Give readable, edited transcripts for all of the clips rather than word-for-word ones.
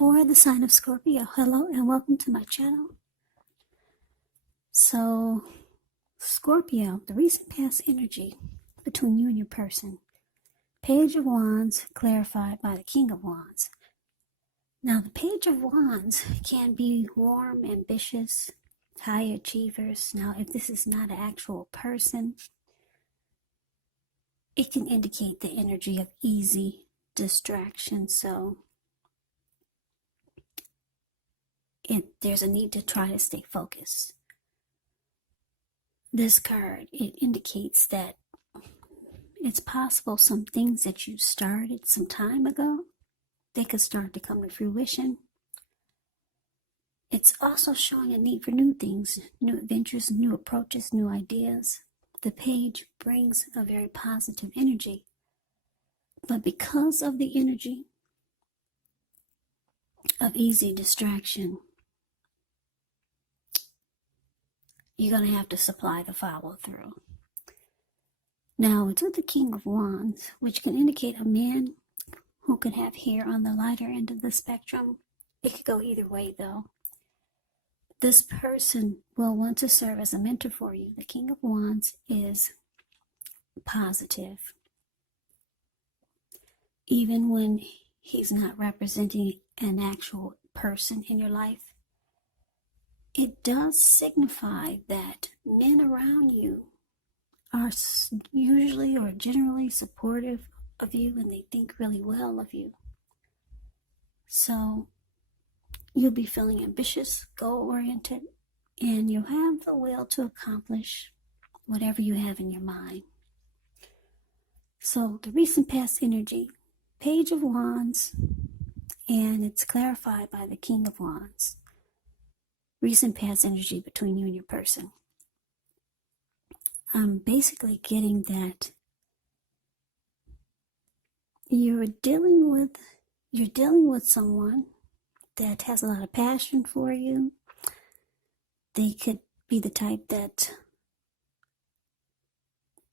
for the sign of Scorpio. Hello and welcome to my channel. So, Scorpio, the recent past energy between you and your person. Page of Wands clarified by the King of Wands. Now, the Page of Wands can be warm, ambitious, high achievers. Now, if this is not an actual person, it can indicate the energy of easy distraction. So, there's a need to try to stay focused. This card, it indicates that it's possible some things that you started some time ago, they could start to come to fruition. It's also showing a need for new things, new adventures, new approaches, new ideas. The page brings a very positive energy. But because of the energy of easy distraction, you're going to have to supply the follow through. Now, it's with the King of Wands, which can indicate a man who could have hair on the lighter end of the spectrum. It could go either way, though. This person will want to serve as a mentor for you. The King of Wands is positive. Even when he's not representing an actual person in your life, it does signify that men around you are usually or generally supportive of you and they think really well of you. So you'll be feeling ambitious, goal-oriented, and you'll have the will to accomplish whatever you have in your mind. So the recent past energy, Page of Wands, and it's clarified by the King of Wands. Recent past energy between you and your person. I'm basically getting that you're dealing with someone that has a lot of passion for you. They could be the type that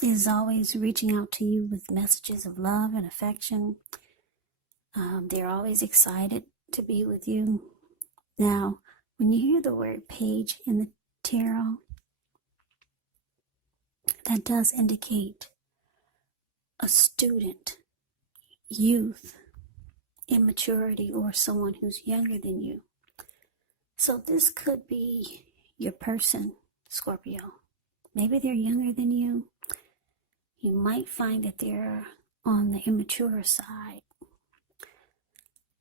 is always reaching out to you with messages of love and affection. They're always excited to be with you. Now, when you hear the word page in the tarot, that does indicate a student, youth, immaturity, or someone who's younger than you. So this could be your person, Scorpio. Maybe they're younger than you. You might find that they're on the immature side.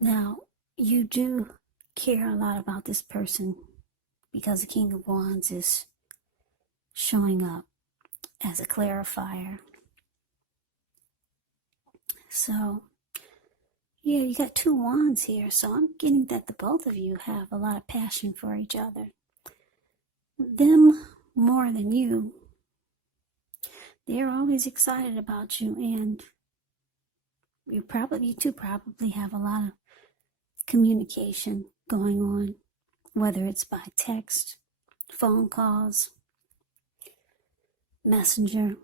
Now, you do care a lot about this person because the King of Wands is showing up as a clarifier. So, yeah, you got two wands here, so I'm getting that the both of you have a lot of passion for each other. Them more than you. They're always excited about you, and you two probably have a lot of communication going on, whether it's by text, phone calls, messenger.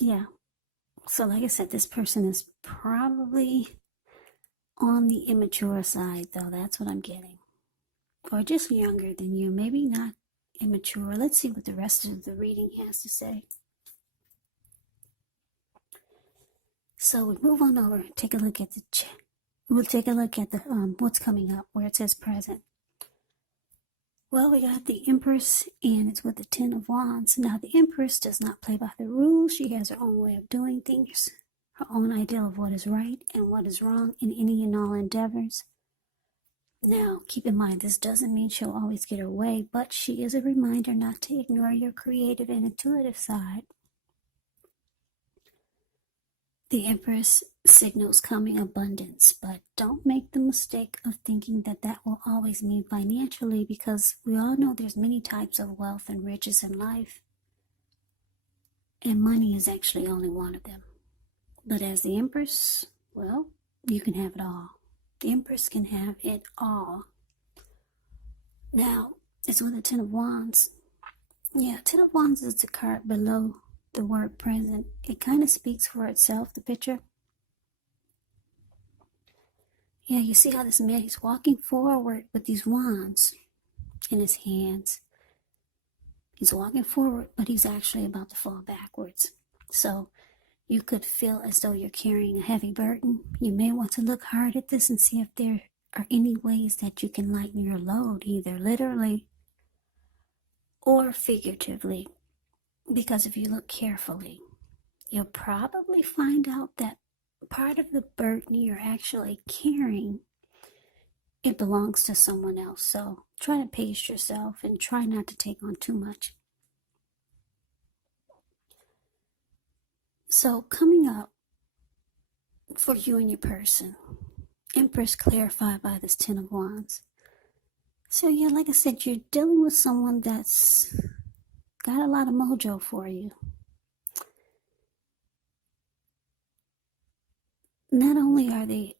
Yeah. So like I said, this person is probably on the immature side, though. That's what I'm getting. Or just younger than you. Maybe not immature. Let's see what the rest of the reading has to say. So we move on over and take a look at the we'll take a look at the what's coming up where it says present. Well, we got the Empress, and it's with the Ten of Wands. Now, the Empress does not play by the rules. She has her own way of doing things, her own idea of what is right and what is wrong in any and all endeavors. Now, keep in mind, this doesn't mean she'll always get her way, but she is a reminder not to ignore your creative and intuitive side. The Empress signals coming abundance, but don't make the mistake of thinking that that will always mean financially, because we all know there's many types of wealth and riches in life, and money is actually only one of them. But as the Empress, well, you can have it all. The Empress can have it all. Now, it's with the Ten of Wands. Yeah, Ten of Wands is the card below the word present. It kind of speaks for itself, the picture. Yeah, you see how this man, he's walking forward with these wands in his hands. He's walking forward, but he's actually about to fall backwards. So you could feel as though you're carrying a heavy burden. You may want to look hard at this and see if there are any ways that you can lighten your load, either literally or figuratively. Because if you look carefully, you'll probably find out that part of the burden you're actually carrying, it belongs to someone else. So try to pace yourself and try not to take on too much. So coming up for you and your person, Empress clarified by this Ten of Wands. So yeah, like I said, you're dealing with someone that's got a lot of mojo for you. Not only are they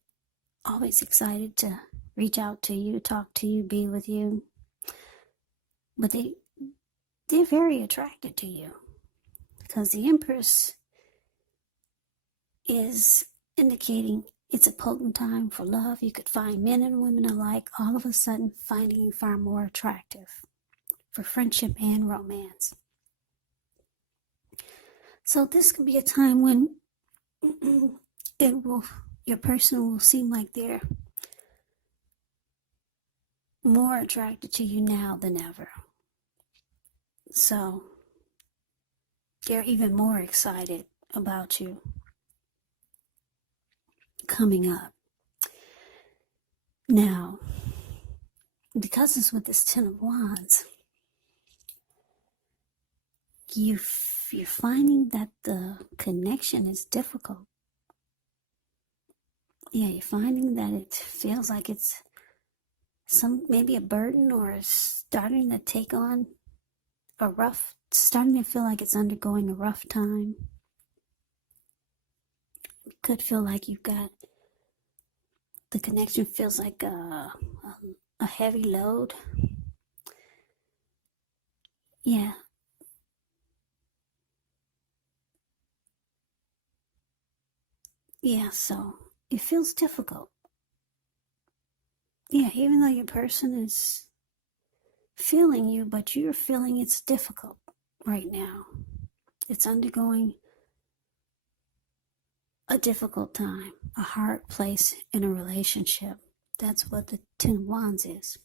always excited to reach out to you, talk to you, be with you, but they're very attracted to you, because the Empress is indicating it's a potent time for love. You could find men and women alike all of a sudden finding you far more attractive for friendship and romance. So this could be a time when your person will seem like they're more attracted to you now than ever. So they're even more excited about you coming up. Now, because it's with this Ten of Wands, you're finding that the connection is difficult. Yeah, you're finding that it feels like it's maybe a burden, or starting to take on starting to feel like it's undergoing a rough time. It could feel like the connection feels like a heavy load. Yeah. Yeah, so it feels difficult. Yeah, even though your person is feeling you, but you're feeling it's difficult right now. It's undergoing a difficult time, a hard place in a relationship. That's what the Ten of Wands is.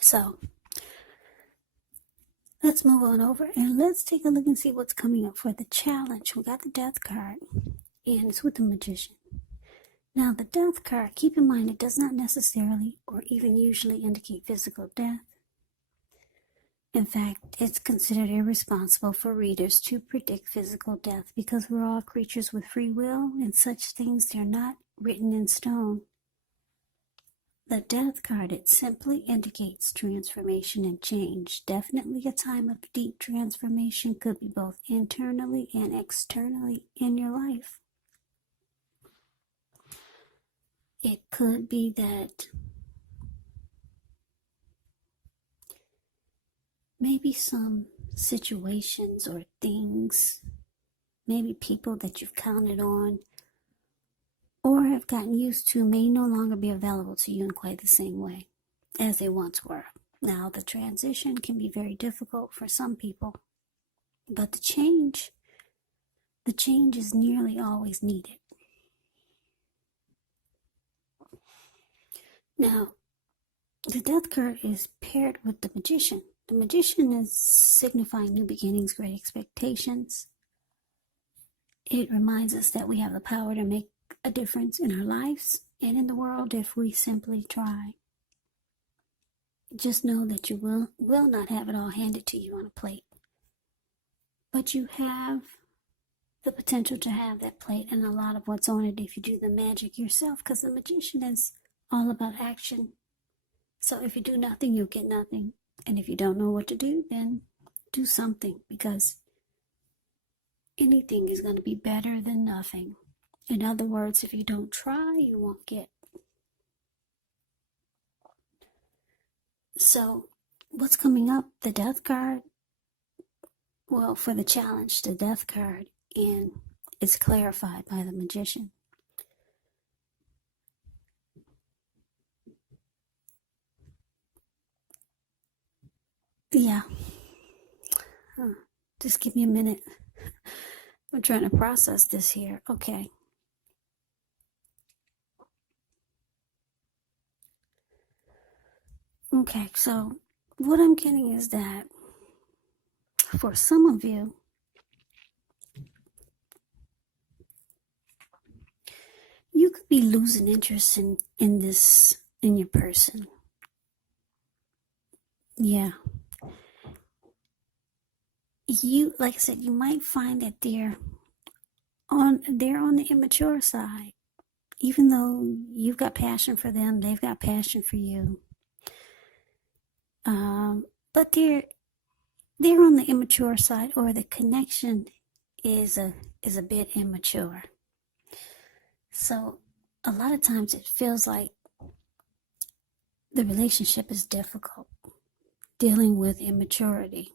So let's move on over and let's take a look and see what's coming up for the challenge. We got the Death card, and it's with the Magician. Now, the Death card, keep in mind, it does not necessarily or even usually indicate physical death. In fact, it's considered irresponsible for readers to predict physical death, because we're all creatures with free will, and such things, they're not written in stone. The Death card, it simply indicates transformation and change. Definitely a time of deep transformation, could be both internally and externally in your life. It could be that maybe some situations or things, maybe people that you've counted on or have gotten used to, may no longer be available to you in quite the same way as they once were. Now, the transition can be very difficult for some people, but the change is nearly always needed. Now, the Death card is paired with the Magician. The Magician is signifying new beginnings, great expectations. It reminds us that we have the power to make a difference in our lives and in the world if we simply try. Just know that you will not have it all handed to you on a plate, but you have the potential to have that plate and a lot of what's on it if you do the magic yourself, because the Magician is all about action. So if you do nothing, you'll get nothing. And if you don't know what to do, then do something, because anything is going to be better than nothing. In other words, if you don't try, you won't get. So what's coming up? The Death card. Well, for the challenge, the Death card, and it's clarified by the Magician. Yeah. Just give me a minute. I'm trying to process this here. Okay. Okay, so what I'm getting is that for some of you, you could be losing interest in your person. Yeah. You, like I said, you might find that they're on the immature side. Even though you've got passion for them, they've got passion for you. But they're on the immature side, or the connection is a bit immature. So a lot of times it feels like the relationship is difficult, dealing with immaturity.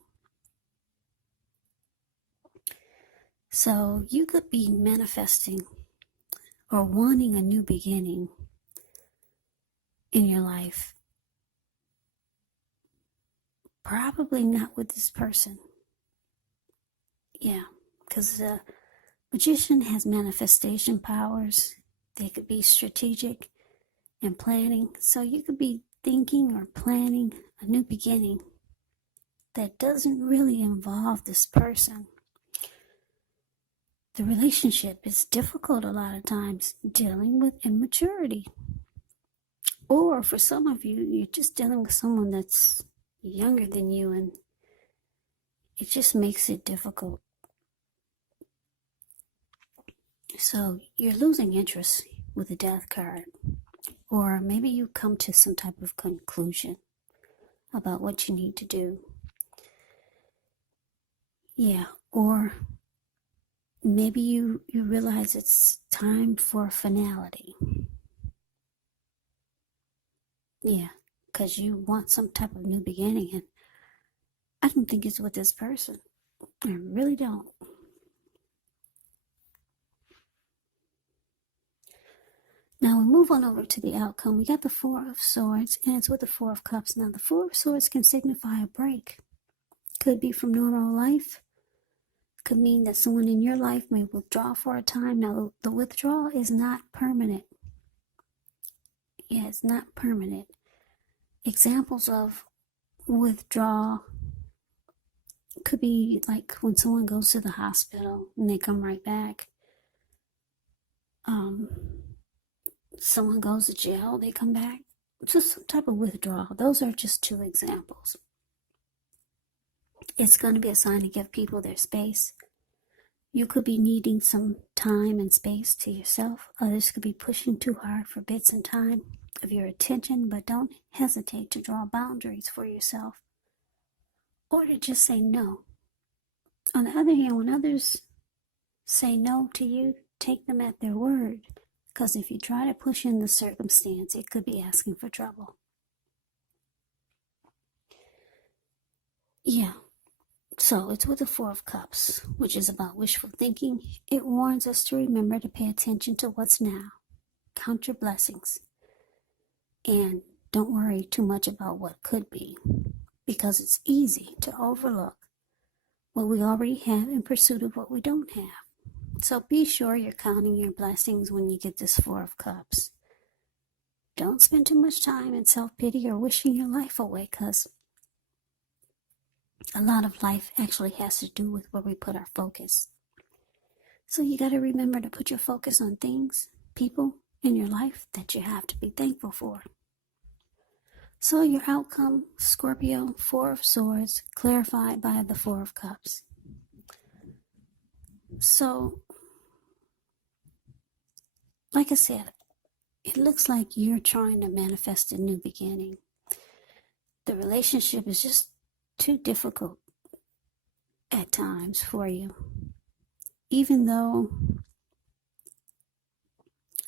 So you could be manifesting or wanting a new beginning in your life. Probably not with this person. Yeah, because the Magician has manifestation powers. They could be strategic and planning. So you could be thinking or planning a new beginning that doesn't really involve this person. The relationship is difficult a lot of times, dealing with immaturity. Or for some of you, you're just dealing with someone that's younger than you, and it just makes it difficult. So you're losing interest with the Death card. Or maybe you come to some type of conclusion about what you need to do. Yeah, or maybe you realize it's time for finality. Yeah, because you want some type of new beginning, and I don't think it's with this person. I really don't. Now we move on over to the outcome. We got the Four of Swords, and it's with the Four of Cups. Now the Four of Swords can signify a break. Could be from normal life. Could mean that someone in your life may withdraw for a time. Now the withdrawal is not permanent. Yeah, it's not permanent. Examples of withdrawal could be like when someone goes to the hospital and they come right back. Someone goes to jail, they come back. Just some type of withdrawal. Those are just two examples. It's going to be a sign to give people their space. You could be needing some time and space to yourself. Others could be pushing too hard for bits and time of your attention, but don't hesitate to draw boundaries for yourself or to just say no. On the other hand, when others say no to you, take them at their word, because if you try to push in the circumstance, it could be asking for trouble. Yeah. So it's with the Four of Cups, which is about wishful thinking. It warns us to remember to pay attention to what's now. Count your blessings. And don't worry too much about what could be, because it's easy to overlook what we already have in pursuit of what we don't have. So be sure you're counting your blessings when you get this Four of Cups. Don't spend too much time in self-pity or wishing your life away, because a lot of life actually has to do with where we put our focus. So you got to remember to put your focus on things, people in your life that you have to be thankful for. So your outcome, Scorpio, Four of Swords, clarified by the Four of Cups. So, like I said, it looks like you're trying to manifest a new beginning. The relationship is just too difficult at times for you. Even though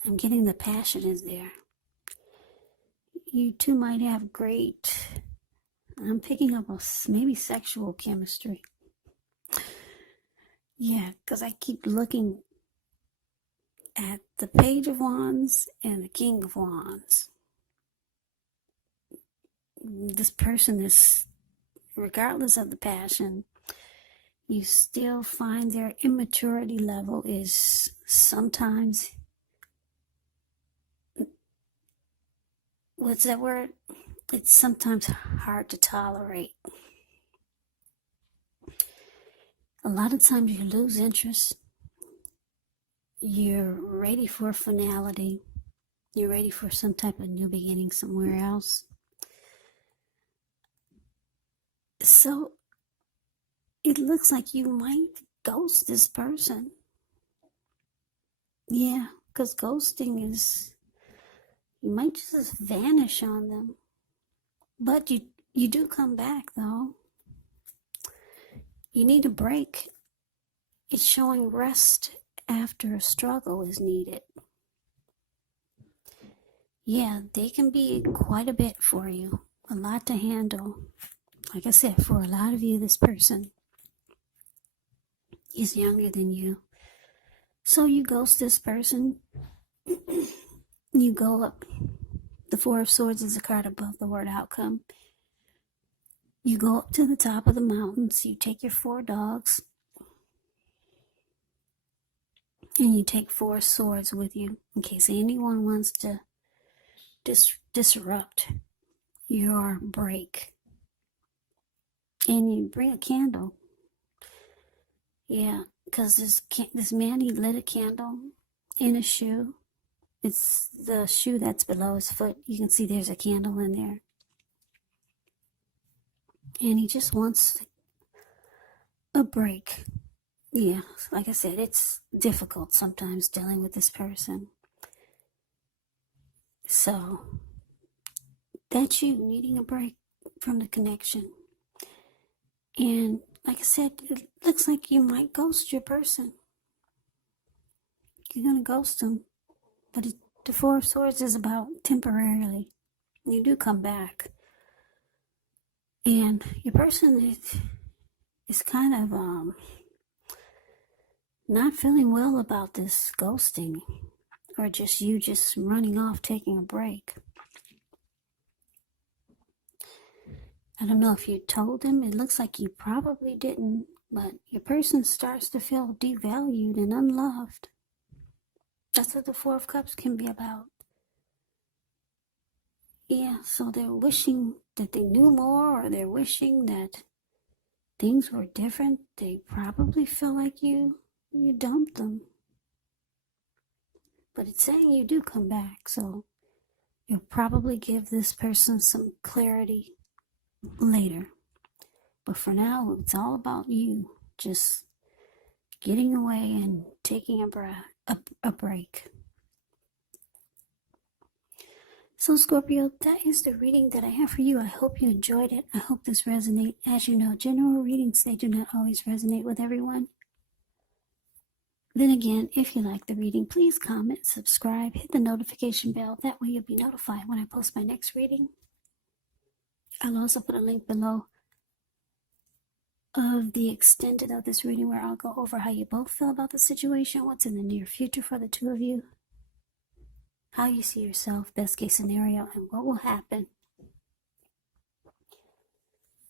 I'm getting the passion is there. You two might have great, I'm picking up maybe sexual chemistry. Yeah, because I keep looking at the Page of Wands and the King of Wands. This person is regardless of the passion, you still find their immaturity level is sometimes, what's that word? It's sometimes hard to tolerate. A lot of times you lose interest. You're ready for finality. You're ready for some type of new beginning somewhere else. So it looks like you might ghost this person. Yeah, because ghosting is, you might just vanish on them. But you do come back, though. You need a break. It's showing rest after a struggle is needed. Yeah, they can be quite a bit for you. A lot to handle. Like I said, for a lot of you, this person is younger than you. So you ghost this person. You go up. The Four of Swords is a card above the word outcome. You go up to the top of the mountains. You take your 4 dogs. And you take 4 swords with you in case anyone wants to disrupt your break. And you bring a candle. Yeah, because this man, he lit a candle in a shoe. It's the shoe that's below his foot. You can see there's a candle in there. And he just wants a break. Yeah, like I said, it's difficult sometimes dealing with this person. So that's you needing a break from the connection. And like I said, it looks like you might ghost your person. You're going to ghost them. But the 4 of Swords is about temporarily. You do come back. And your person is kind of not feeling well about this ghosting. Or just you just running off, taking a break. I don't know if you told them. It looks like you probably didn't. But your person starts to feel devalued and unloved. That's what the 4 of Cups can be about. Yeah, so they're wishing that they knew more, or they're wishing that things were different. They probably feel like you dumped them. But it's saying you do come back, so you'll probably give this person some clarity later. But for now, it's all about you just getting away and taking a break. So Scorpio, that is the reading that I have for you. I hope you enjoyed it. I hope this resonates. As you know, general readings, they do not always resonate with everyone. Then again, if you like the reading, please comment, subscribe, hit the notification bell. That way you'll be notified when I post my next reading. I'll also put a link below of the extended of this reading where I'll go over how you both feel about the situation, what's in the near future for the 2 of you, how you see yourself, best case scenario, and what will happen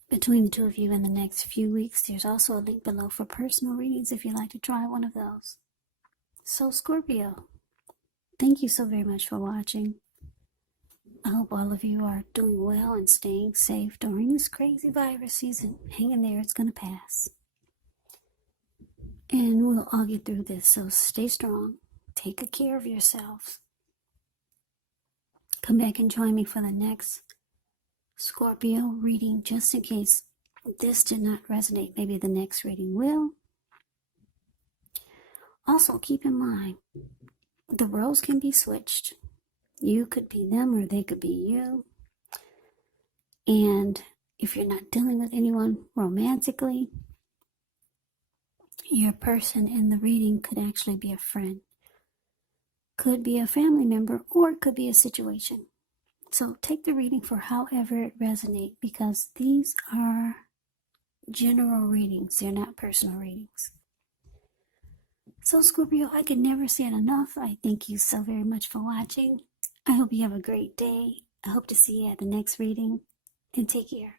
between the 2 of you in the next few weeks. There's also a link below for personal readings if you'd like to try one of those. So Scorpio, thank you so very much for watching. I hope all of you are doing well and staying safe during this crazy virus season. Hang in there, it's going to pass. And we'll all get through this, so stay strong. Take good care of yourselves. Come back and join me for the next Scorpio reading, just in case this did not resonate. Maybe the next reading will. Also, keep in mind, the roles can be switched. You could be them or they could be you. And if you're not dealing with anyone romantically, your person in the reading could actually be a friend. Could be a family member, or it could be a situation. So take the reading for however it resonates, because these are general readings. They're not personal readings. So Scorpio, I could never say it enough. I thank you so very much for watching. I hope you have a great day. I hope to see you at the next reading, and take care.